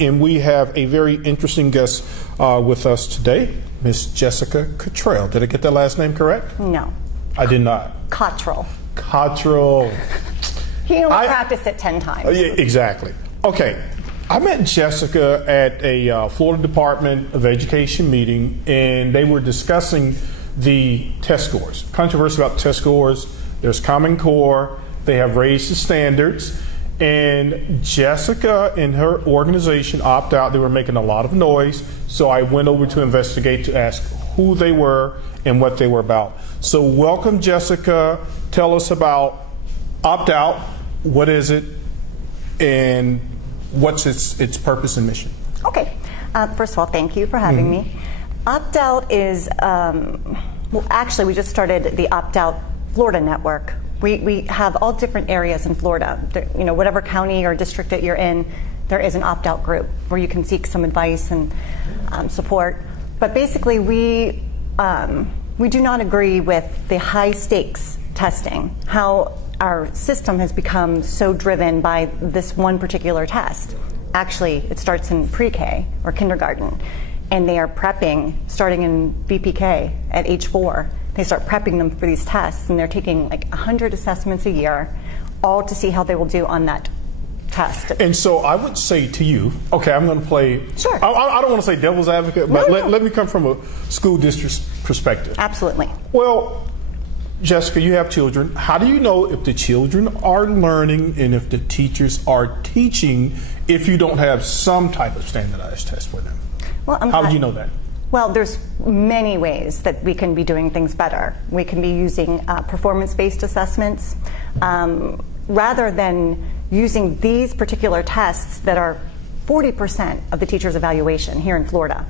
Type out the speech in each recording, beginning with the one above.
And we have a very interesting guest with us today, Miss Jessica Cottrell. Did I get that last name correct? No. I did not. Cottrell. Cottrell. He only practiced it 10 times. Exactly. Okay. I met Jessica at a Florida Department of Education meeting, and they were discussing the test scores. Controversy about test scores. There's Common Core. They have raised the standards. And Jessica and her organization opt out. They were making a lot of noise. So I went over to investigate to ask who they were and what they were about. So welcome, Jessica. Tell us about opt out. What is it? And what's its purpose and mission? Okay. First of all, thank you for having me. Opt out is, well, actually, we just started the Opt Out Florida Network. We have all different areas in Florida. You know, whatever county or district that you're in, there is an opt-out group where you can seek some advice and support. But basically, we do not agree with the high-stakes testing, how our system has become so driven by this one particular test. Actually, it starts in pre-K or kindergarten, and they are prepping starting in VPK at age 4. They start prepping them for these tests, and they're taking like 100 assessments a year, all to see how they will do on that test. And so I would say to you, okay, I'm going to play, sure. I don't want to say devil's advocate, but let me come from a school district perspective. Absolutely. Well, Jessica, you have children. How do you know if the children are learning and if the teachers are teaching if you don't have some type of standardized test for them? Well, how would you know that? Well, there's many ways that we can be doing things better. We can be using performance-based assessments rather than using these particular tests that are 40% of the teacher's evaluation here in Florida.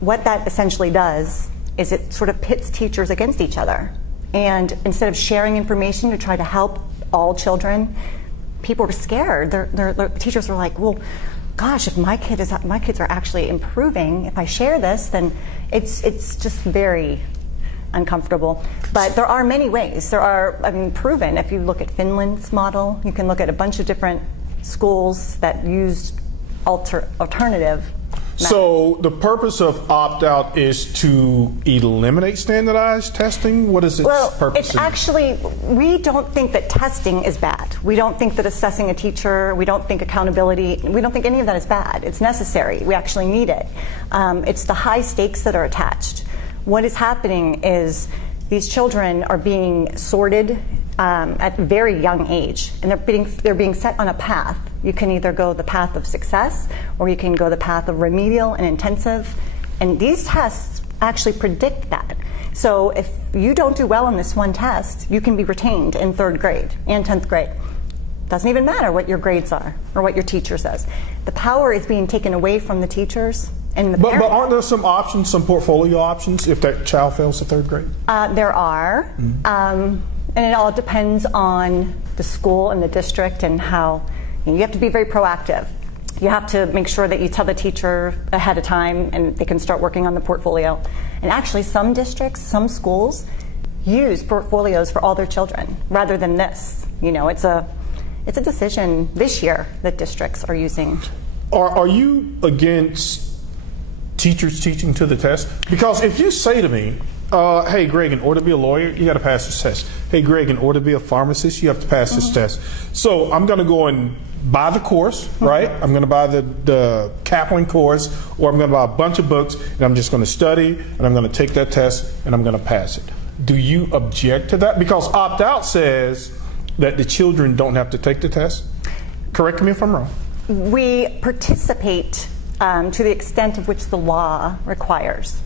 What that essentially does is it sort of pits teachers against each other. And instead of sharing information to try to help all children, people are scared. The teachers are like, well, gosh, if my kids are actually improving, if I share this, then it's just very uncomfortable. But there are many ways. There are, I mean, proven. If you look at Finland's model, you can look at a bunch of different schools that used alternative methods. So the purpose of opt-out is to eliminate standardized testing? What is its purpose? Well, it's actually, we don't think that testing is bad. We don't think that assessing a teacher, we don't think accountability, we don't think any of that is bad. It's necessary. We actually need it. It's the high stakes that are attached. What is happening is these children are being sorted at a very young age, and they're being set on a path. You can either go the path of success, or you can go the path of remedial and intensive, and these tests actually predict that. So if you don't do well on this one test, you can be retained in 3rd grade and 10th grade. Doesn't even matter what your grades are or what your teacher says. The power is being taken away from the teachers and the parents. But aren't there some options, some portfolio options, if that child fails the 3rd grade? There are. And it all depends on the school and the district and how, you have to be very proactive. You have to make sure that you tell the teacher ahead of time and they can start working on the portfolio. And actually some districts, some schools use portfolios for all their children rather than this. You know, it's a decision this year that districts are using. Are you against teachers teaching to the test? Because if you say to me, hey, Greg, in order to be a lawyer, you got to pass this test. Hey, Greg, in order to be a pharmacist, you have to pass this test. So I'm going to go and buy the course, right? I'm going to buy the Kaplan course, or I'm going to buy a bunch of books, and I'm just going to study, and I'm going to take that test, and I'm going to pass it. Do you object to that? Because opt-out says that the children don't have to take the test. Correct me if I'm wrong. We participate to the extent of which the law requires.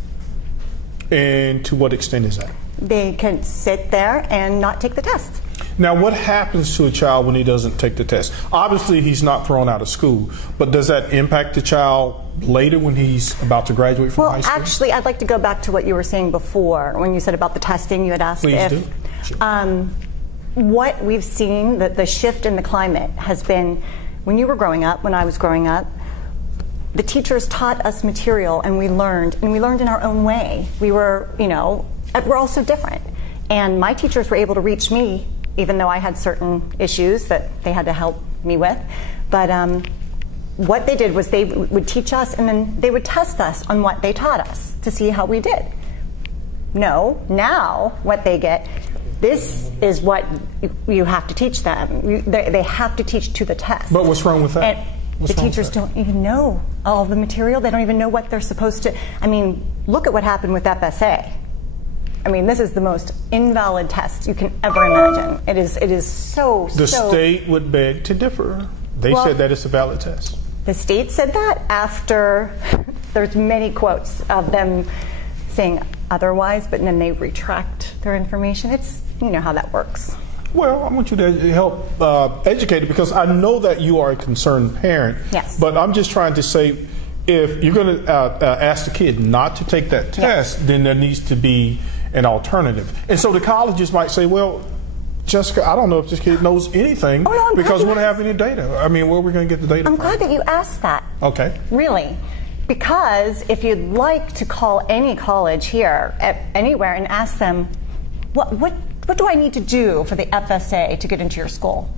And to what extent is that? They can sit there and not take the test. Now, what happens to a child when he doesn't take the test? Obviously, he's not thrown out of school, but does that impact the child later when he's about to graduate from high school? Well, actually, I'd like to go back to what you were saying before. When you said about the testing, you had asked Please if... do. Sure. What we've seen, the shift in the climate has been, when you were growing up, when I was growing up, the teachers taught us material and we learned in our own way. We were, you know, we're all so different. And my teachers were able to reach me, even though I had certain issues that they had to help me with. But what they did was they would teach us, and then they would test us on what they taught us to see how we did. No, now what they get, this is what you have to teach them. They have to teach to the test. But what's wrong with that? And the teachers don't even know all the material. They don't even know what they're supposed to. I mean, look at what happened with FSA. I mean, this is the most invalid test you can ever imagine. It is so. The state would beg to differ. They said that it's a valid test. The state said that after there's many quotes of them saying otherwise, but then they retract their information. It's, you know how that works. Well, I want you to help educate it, because I know that you are a concerned parent. Yes. But I'm just trying to say, if you're going to ask the kid not to take that test, then there needs to be an alternative. And so the colleges might say, well, Jessica, I don't know if this kid knows anything because we don't have any data. I mean, where are we going to get the data I'm from? glad that you asked that. Okay. Really. Because if you'd like to call any college here, anywhere, and ask them, what do I need to do for the FSA to get into your school?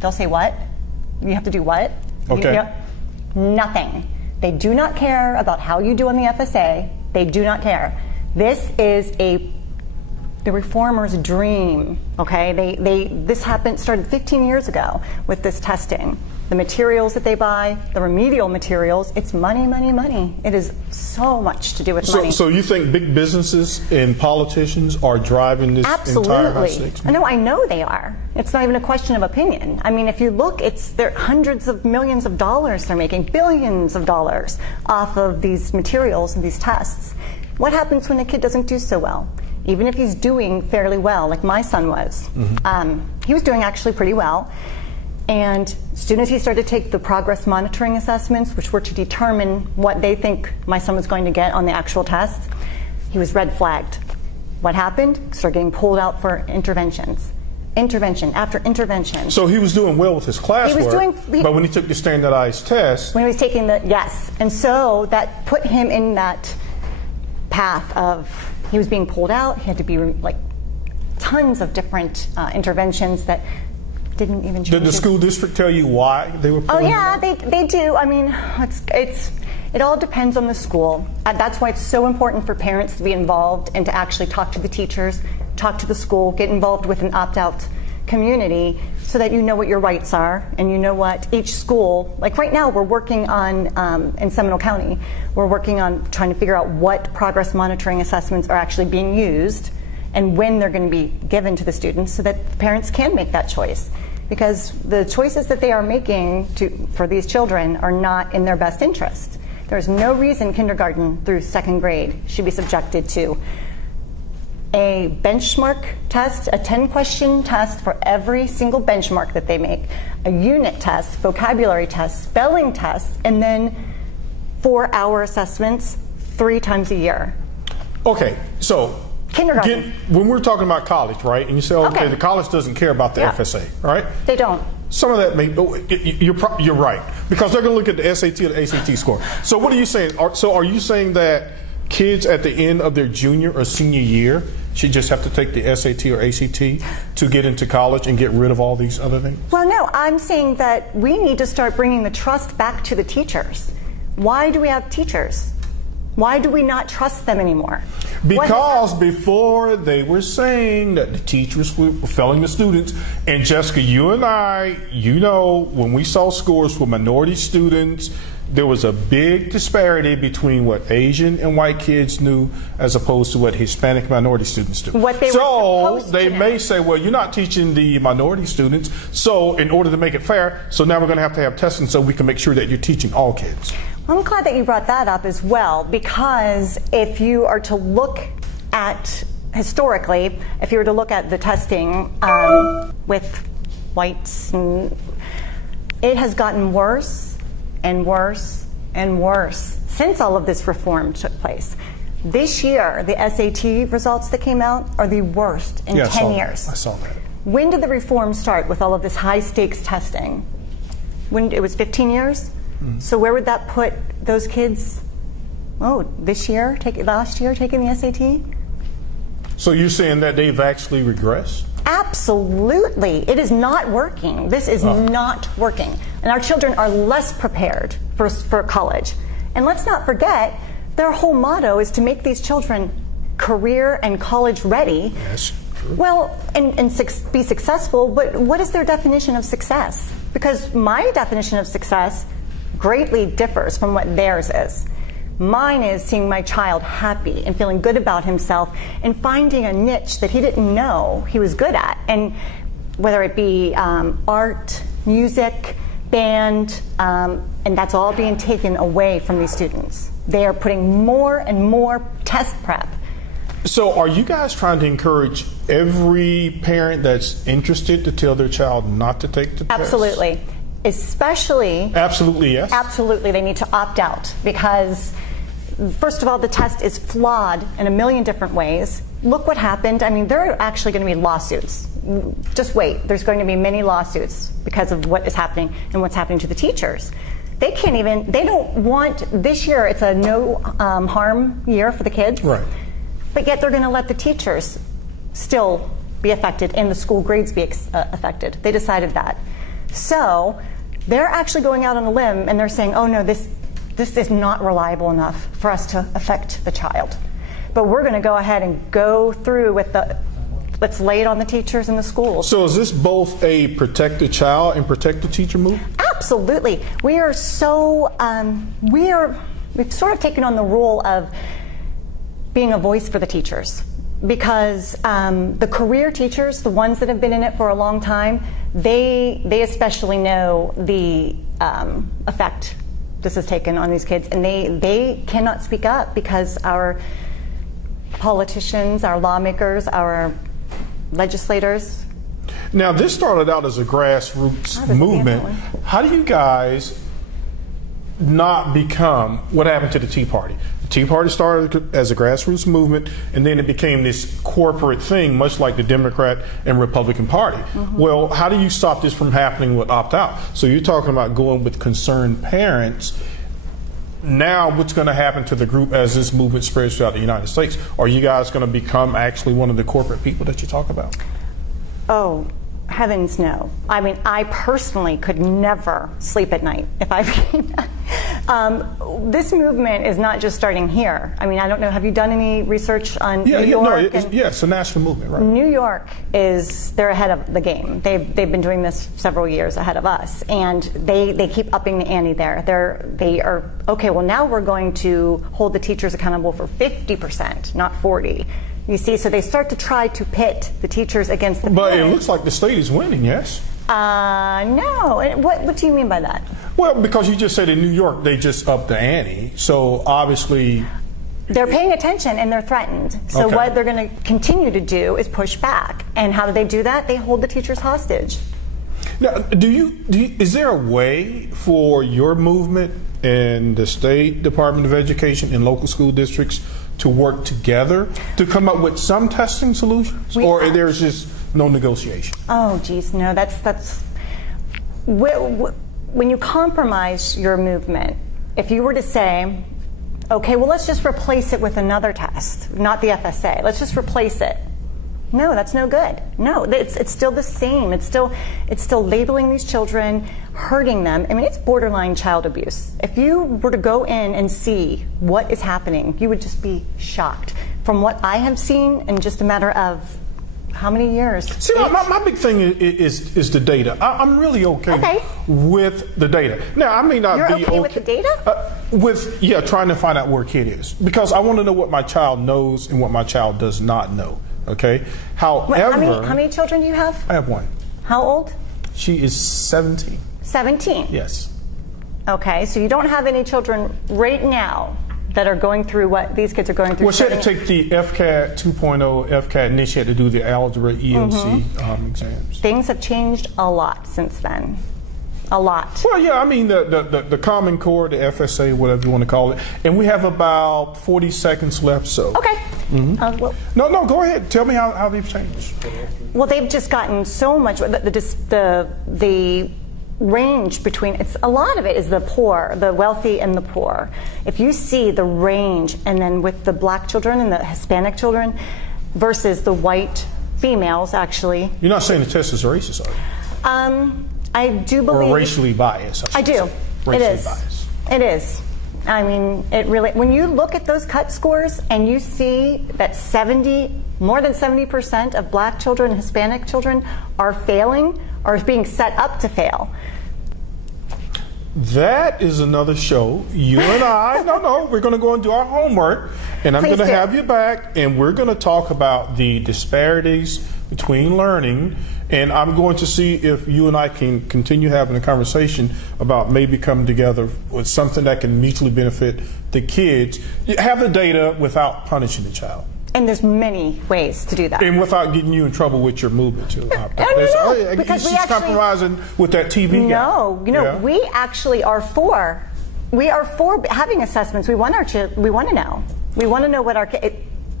They'll say, what? You have to do what? Okay. Nothing. They do not care about how you do on the FSA. They do not care. This is the reformers' dream. Okay, this started 15 years ago with this testing. The materials that they buy, the remedial materials, it's money, money, money. It is so much to do with money. So you think big businesses and politicians are driving this entire high stakes? No, I know they are. It's not even a question of opinion. I mean, if you look, they're hundreds of millions of dollars they're making, billions of dollars off of these materials and these tests. What happens when a kid doesn't do so well? Even if he's doing fairly well, like my son was. He was doing actually pretty well. And as soon as he started to take the progress monitoring assessments, which were to determine what they think my son was going to get on the actual test, he was red flagged. What happened? Started getting pulled out for interventions. Intervention after intervention. So he was doing well with his classwork, but when he took the standardized test... When he was taking yes. And so that put him in that path of, he was being pulled out, he had to be like tons of different interventions that didn't even change. Did the school district tell you why they were pulling out? They do. I mean, it all depends on the school. That's why it's so important for parents to be involved and to actually talk to the teachers, talk to the school, get involved with an opt-out community so that you know what your rights are and you know what each school, like right now we're working on, in Seminole County, we're working on trying to figure out what progress monitoring assessments are actually being used and when they're going to be given to the students so that parents can make that choice. Because the choices that they are making for these children are not in their best interest. There's no reason kindergarten through 2nd grade should be subjected to a benchmark test, a 10-question test for every single benchmark that they make, a unit test, vocabulary test, spelling tests, and then 4-hour assessments 3 times a year. Okay, so kindergarten. When we're talking about college, right, and you say, okay, the college doesn't care about the FSA, right? They don't. Some of that you're right, because they're going to look at the SAT or the ACT score. So what are you saying? So are you saying that kids at the end of their junior or senior year should just have to take the SAT or ACT to get into college and get rid of all these other things? Well, no, I'm saying that we need to start bringing the trust back to the teachers. Why do we have teachers? Why do we not trust them anymore? Because before they were saying that the teachers were failing the students, and Jessica, you and I, you know, when we saw scores for minority students, there was a big disparity between what Asian and white kids knew as opposed to what Hispanic minority students do. So they may say, well, you're not teaching the minority students, so in order to make it fair, so now we're going to have testing so we can make sure that you're teaching all kids. I'm glad that you brought that up as well, because if you are to look at, historically, if you were to look at the testing with whites, it has gotten worse and worse and worse since all of this reform took place. This year, the SAT results that came out are the worst in 10 years. I saw that. When did the reform start with all of this high-stakes testing? When it was 15 years? So where would that put those kids? Oh, this year, last year, taking the SAT? So you're saying that they've actually regressed? Absolutely. It is not working. This is not working. And our children are less prepared for college. And let's not forget, their whole motto is to make these children career and college ready. Yes, true. Well, and be successful, but what is their definition of success? Because my definition of success greatly differs from what theirs is. Mine is seeing my child happy and feeling good about himself and finding a niche that he didn't know he was good at. And whether it be art, music, band, and that's all being taken away from these students. They are putting more and more test prep. So are you guys trying to encourage every parent that's interested to tell their child not to take the test? Absolutely. Especially... Absolutely, yes. Absolutely, they need to opt out because, first of all, the test is flawed in a million different ways. Look what happened. I mean, there are actually going to be lawsuits. Just wait. There's going to be many lawsuits because of what is happening and what's happening to the teachers. They can't even, they don't want, this year it's a no harm year for the kids. Right. But yet they're going to let the teachers still be affected and the school grades be affected. They decided that. So they're actually going out on a limb and they're saying, oh no, this is not reliable enough for us to affect the child. But we're going to go ahead and go through with let's lay it on the teachers and the schools. So is this both a protect the child and protect the teacher move? Absolutely. We are so, we've sort of taken on the role of being a voice for the teachers because the career teachers, the ones that have been in it for a long time, they especially know the effect this has taken on these kids, and they cannot speak up because our politicians, our lawmakers, our legislators. Now, this started out as a grassroots movement. How do you guys not become what happened to the Tea Party? The Tea Party started as a grassroots movement, and then it became this corporate thing, much like the Democrat and Republican Party. Well, how do you stop this from happening with opt-out? So you're talking about going with concerned parents. Now, what's going to happen to the group as this movement spreads throughout the United States? Are you guys going to become actually one of the corporate people that you talk about? Oh, heavens no. I mean, I personally could never sleep at night if I became that. This movement is not just starting here. I mean, I don't know, have you done any research on New York? It's a national movement, right? New York they're ahead of the game. They've been doing this several years ahead of us, and they keep upping the ante there. They are, okay, well now we're going to hold the teachers accountable for 50%, not 40%. You see, so they start to try to pit the teachers against the But parents. it looks like the state is winning, yes? No. What do you mean by that? Well, because you just said in New York they just upped the ante, so obviously... They're paying attention and they're threatened. So Okay. what they're going to continue to do is push back. And how do they do that? They hold the teachers hostage. Now, is there a way for your movement and the State Department of Education and local school districts to work together to come up with some testing solutions? Or there's just no negotiation? Oh, geez, no, that's when you compromise your movement, if you were to say, okay, well, let's just replace it with another test, not the FSA. Let's just replace it. No, that's no good. No, it's still the same. It's still labeling these children, hurting them. I mean, it's borderline child abuse. If you were to go in and see what is happening, you would just be shocked. From what I have seen in just a matter of how many years? See, my big thing is the data. I'm really okay with the data. Now, I may not You're be okay with the data? Trying to find out where a kid is. Because I want to know what my child knows and what my child does not know. Okay. However, how many children do you have? I have one. How old? She is 17. 17. Yes. Okay, so you don't have any children right now that are going through what these kids are going through. Well, she had to take the FCAT 2.0 FCAT, and then she had to do the algebra EOC exams. Things have changed a lot since then. A lot. Well, yeah, I mean the Common Core, the FSA, whatever you want to call it, and we have about 40 seconds left. So okay. Well, no, go ahead. Tell me how they've changed. Well, they've just gotten so much. The range between a lot of it is the poor, the wealthy, and the poor. If you see the range, and then with the black children and the Hispanic children versus the white females, actually. You're not saying the test is racist, are you? I do believe... Or racially biased, I do. It is. Biased. It is. I mean, it really... When you look at those cut scores and you see that more than 70% of black children, Hispanic children are failing or being set up to fail. That is another show. You and I, we're going to go and do our homework, and I'm going to have you back, and we're going to talk about the disparities between learning, and I'm going to see if you and I can continue having a conversation about maybe coming together with something that can mutually benefit the kids. Have the data without punishing the child. And there's many ways to do that. And without getting you in trouble with your movement, too. No, because we actually compromising with that TV guy. No, we actually are for. We are for having assessments. We want we want to know. We want to know what our.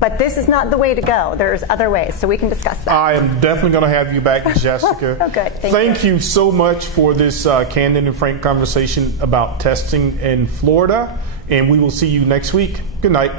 But this is not the way to go. There's other ways, so we can discuss that. I am definitely going to have you back, Jessica. Oh, good. Thank you so much for this candid and frank conversation about testing in Florida. And we will see you next week. Good night.